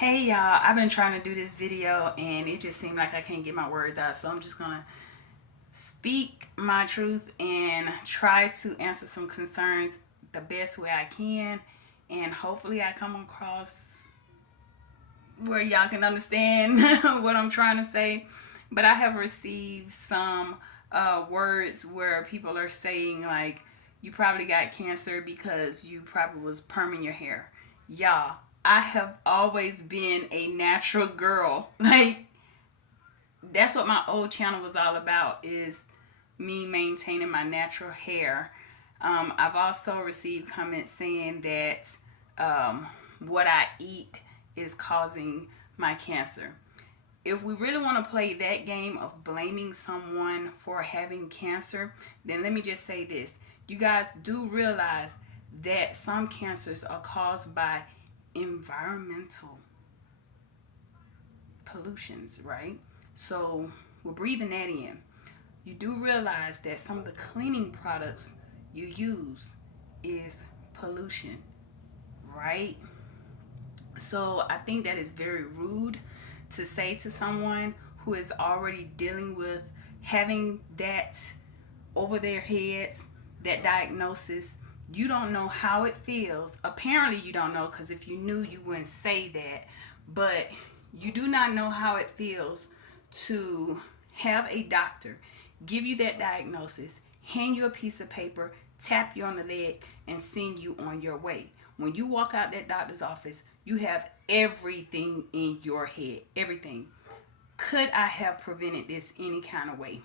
Hey y'all, I've been trying to do this video and it just seemed like I can't get my words out. So I'm just gonna speak my truth and try to answer some concerns the best way I can. And hopefully I come across where y'all can understand what I'm trying to say. But I have received some words where people are saying like, you probably got cancer because you probably was perming your hair. Y'all, I have always been a natural girl. Like, that's what my old channel was all about, is me maintaining my natural hair. I've also received comments saying that what I eat is causing my cancer. If we really want to play that game of blaming someone for having cancer, then let me just say this. You guys do realize that some cancers are caused by environmental pollutions, right? So we're breathing that in. You do realize that some of the cleaning products you use is pollution, right? So I think that is very rude to say to someone who is already dealing with having that over their heads, that diagnosis. You don't know how it feels. Apparently, you don't know, because if you knew, you wouldn't say that. But you do not know how it feels to have a doctor give you that diagnosis, hand you a piece of paper, tap you on the leg, and send you on your way. When you walk out that doctor's office, you have everything in your head. Everything. Could I have prevented this any kind of way?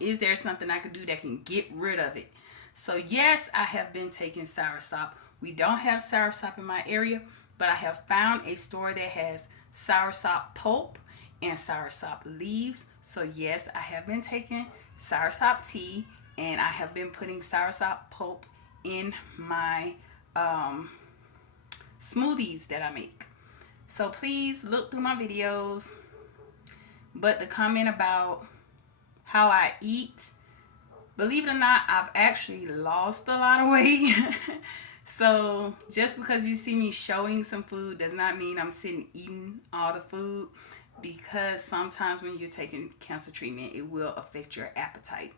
Is there something I could do that can get rid of it? So yes, I have been taking soursop. We don't have soursop in my area, but I have found a store that has soursop pulp and soursop leaves. So yes, I have been taking soursop tea, and I have been putting soursop pulp in my smoothies that I make. So please look through my videos. But the comment about how I eat, believe it or not, I've actually lost a lot of weight. So just because you see me showing some food does not mean I'm sitting eating all the food, because sometimes when you're taking cancer treatment, it will affect your appetite.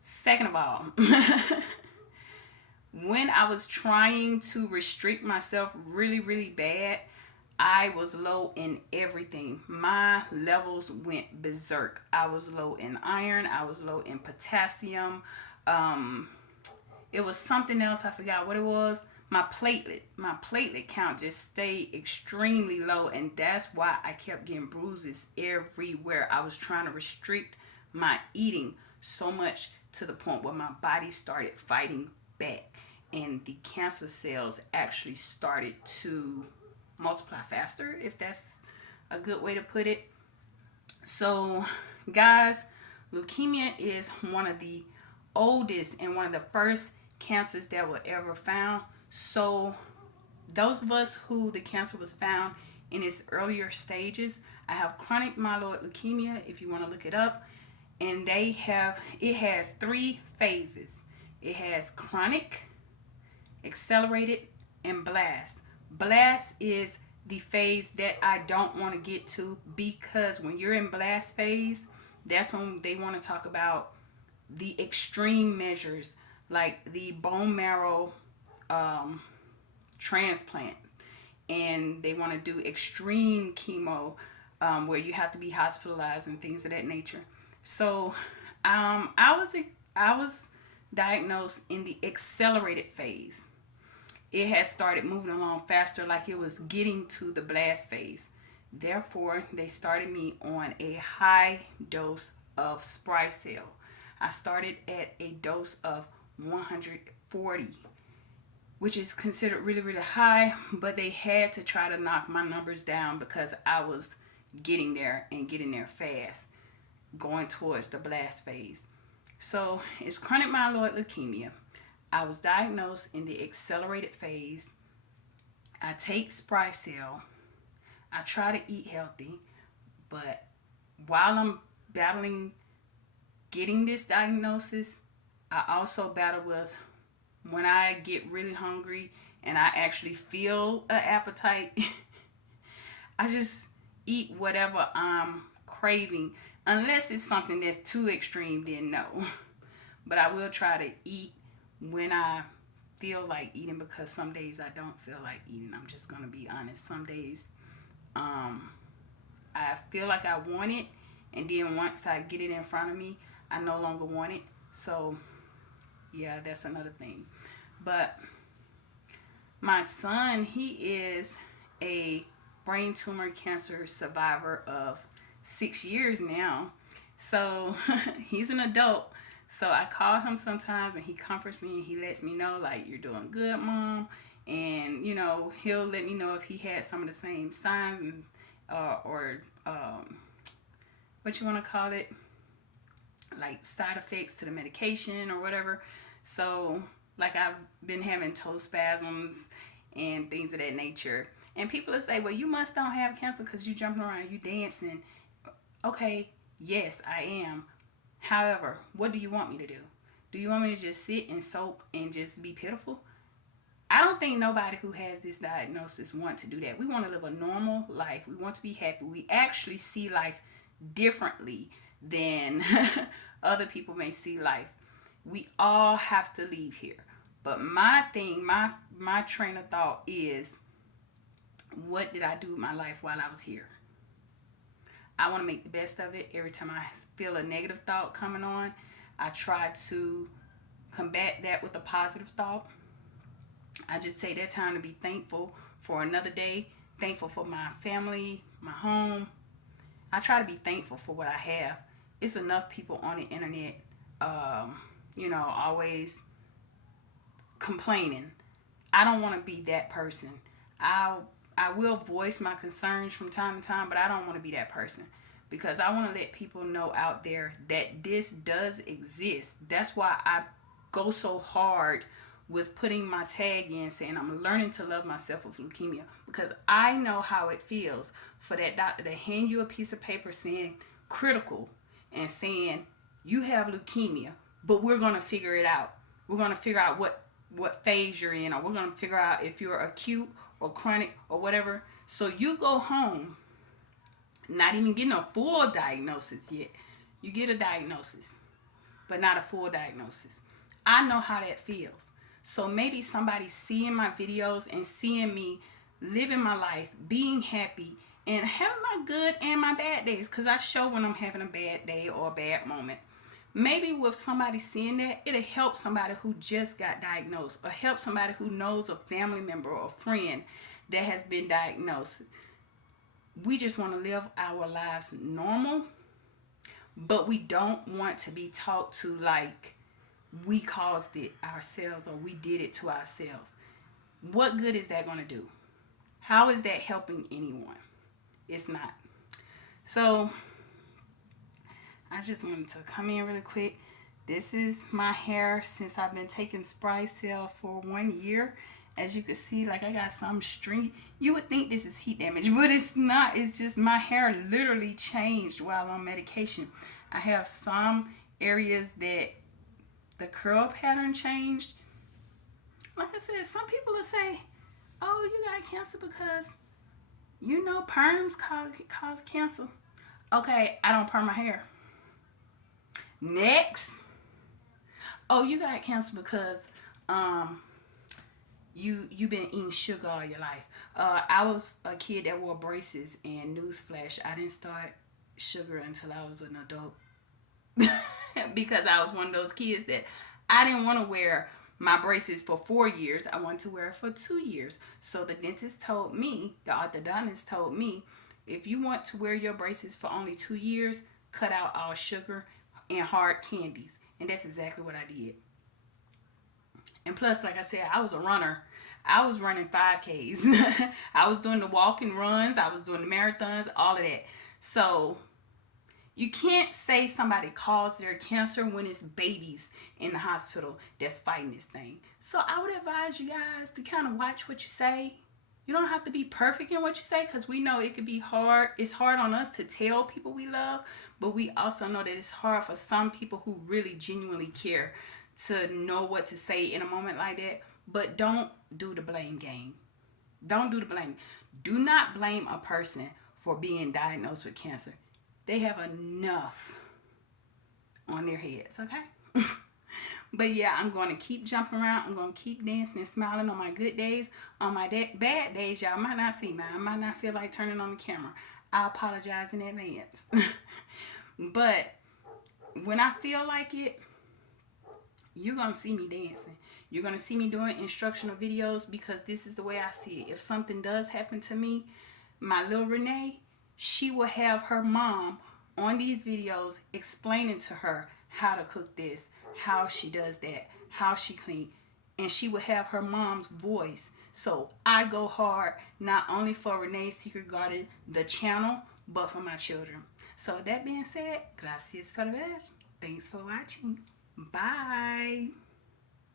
Second of all, when I was trying to restrict myself really, really bad, I was low in everything. My levels went berserk. I was low in iron. I was low in potassium. Um, it was something else. I forgot what it was. My platelet count just stayed extremely low, and that's why I kept getting bruises everywhere. I was trying to restrict my eating so much to the point where my body started fighting back, and the cancer cells actually started to multiply faster, if that's a good way to put it. So, guys, leukemia is one of the oldest and one of the first cancers that were ever found. So, those of us who the cancer was found in its earlier stages, I have chronic myeloid leukemia, if you want to look it up, and it has three phases. It has chronic, accelerated, and blast. Blast is the phase that I don't want to get to, because when you're in blast phase, that's when they want to talk about the extreme measures, like the bone marrow transplant, and they want to do extreme chemo, where you have to be hospitalized and things of that nature. So I was diagnosed in the accelerated phase. It had started moving along faster, like it was getting to the blast phase. Therefore, they started me on a high dose of Sprycel. I started at a dose of 140, which is considered really, really high, but they had to try to knock my numbers down because I was getting there and getting there fast, going towards the blast phase. So it's chronic myeloid leukemia. I was diagnosed in the accelerated phase. I take Sprycel. I try to eat healthy, but while I'm battling getting this diagnosis, I also battle with when I get really hungry and I actually feel an appetite, I just eat whatever I'm craving, unless it's something that's too extreme, then no. But I will try to eat when I feel like eating, because some days I don't feel like eating. I'm just gonna be honest. Some days um, I feel like I want it, and then once I get it in front of me, I no longer want it. So yeah, that's another thing. But my son, he is a brain tumor cancer survivor of 6 years now. So he's an adult. So I call him sometimes and he comforts me and he lets me know, like, you're doing good, mom. And, he'll let me know if he had some of the same signs and, or what you want to call it, like side effects to the medication or whatever. So, like, I've been having toe spasms and things of that nature. And people will say, well, you must don't have cancer because you jumping around, you dancing. Okay, yes, I am. However, what do you want me to do? Do you want me to just sit and soak and just be pitiful? I don't think nobody who has this diagnosis want to do that. We want to live a normal life. We want to be happy. We actually see life differently than other people may see life. We all have to leave here. But my thing, my train of thought is, what did I do with my life while I was here? I want to make the best of it. Every time I feel a negative thought coming on, I try to combat that with a positive thought. I just take that time to be thankful for another day, thankful for my family, my home. I try to be thankful for what I have. It's enough people on the internet, always complaining. I don't want to be that person. I will voice my concerns from time to time, but I don't want to be that person, because I want to let people know out there that this does exist. That's why I go so hard with putting my tag in saying I'm learning to love myself with leukemia, because I know how it feels for that doctor to hand you a piece of paper saying critical and saying you have leukemia, but we're going to figure it out. We're going to figure out what phase you're in, or we're going to figure out if you're acute or chronic or whatever. So you go home not even getting a full diagnosis yet. You get a diagnosis, but not a full diagnosis. I know how that feels. So maybe somebody seeing my videos and seeing me living my life, being happy, and having my good and my bad days, because I show when I'm having a bad day or a bad moment. Maybe with somebody seeing that, it'll help somebody who just got diagnosed, or help somebody who knows a family member or a friend that has been diagnosed. We just want to live our lives normal, but we don't want to be taught to, like, we caused it ourselves or we did it to ourselves. What good is that going to do? How is that helping anyone? It's not. So I just wanted to come in really quick. This is my hair since I've been taking Sprycel for 1 year. As you can see, like, I got some string. You would think this is heat damage, but it's not. It's just my hair literally changed while on medication. I have some areas that the curl pattern changed. Like I said, some people will say, oh, you got cancer because perms cause cancer. Okay, I don't perm my hair. Next. Oh, you got cancer because you've been eating sugar all your life. I was a kid that wore braces, and newsflash, I didn't start sugar until I was an adult. Because I was one of those kids that I didn't want to wear my braces for 4 years. I wanted to wear it for 2 years. So the dentist told me, the orthodontist told me, if you want to wear your braces for only 2 years, cut out all sugar and hard candies. And that's exactly what I did. And plus, like I said, I was a runner. I was running 5Ks. I was doing the walking runs. I was doing the marathons, all of that. So you can't say somebody caused their cancer when it's babies in the hospital that's fighting this thing. So I would advise you guys to kind of watch what you say. You don't have to be perfect in what you say, because we know it could be hard. It's hard on us to tell people we love, but we also know that it's hard for some people who really genuinely care to know what to say in a moment like that. But don't do the blame game. Don't do the blame. Do not blame a person for being diagnosed with cancer. They have enough on their heads, okay? But yeah, I'm going to keep jumping around. I'm going to keep dancing and smiling on my good days. On my bad days, y'all might not see me. I might not feel like turning on the camera. I apologize in advance. But when I feel like it, you're going to see me dancing. You're going to see me doing instructional videos because this is the way I see it. If something does happen to me, my little Renee, she will have her mom on these videos explaining to her how to cook this, how she does that, how she clean. And she will have her mom's voice. So I go hard not only for Renee's Secret Garden, the channel, but for my children. So with that being said, gracias por ver. Thanks for watching. Bye.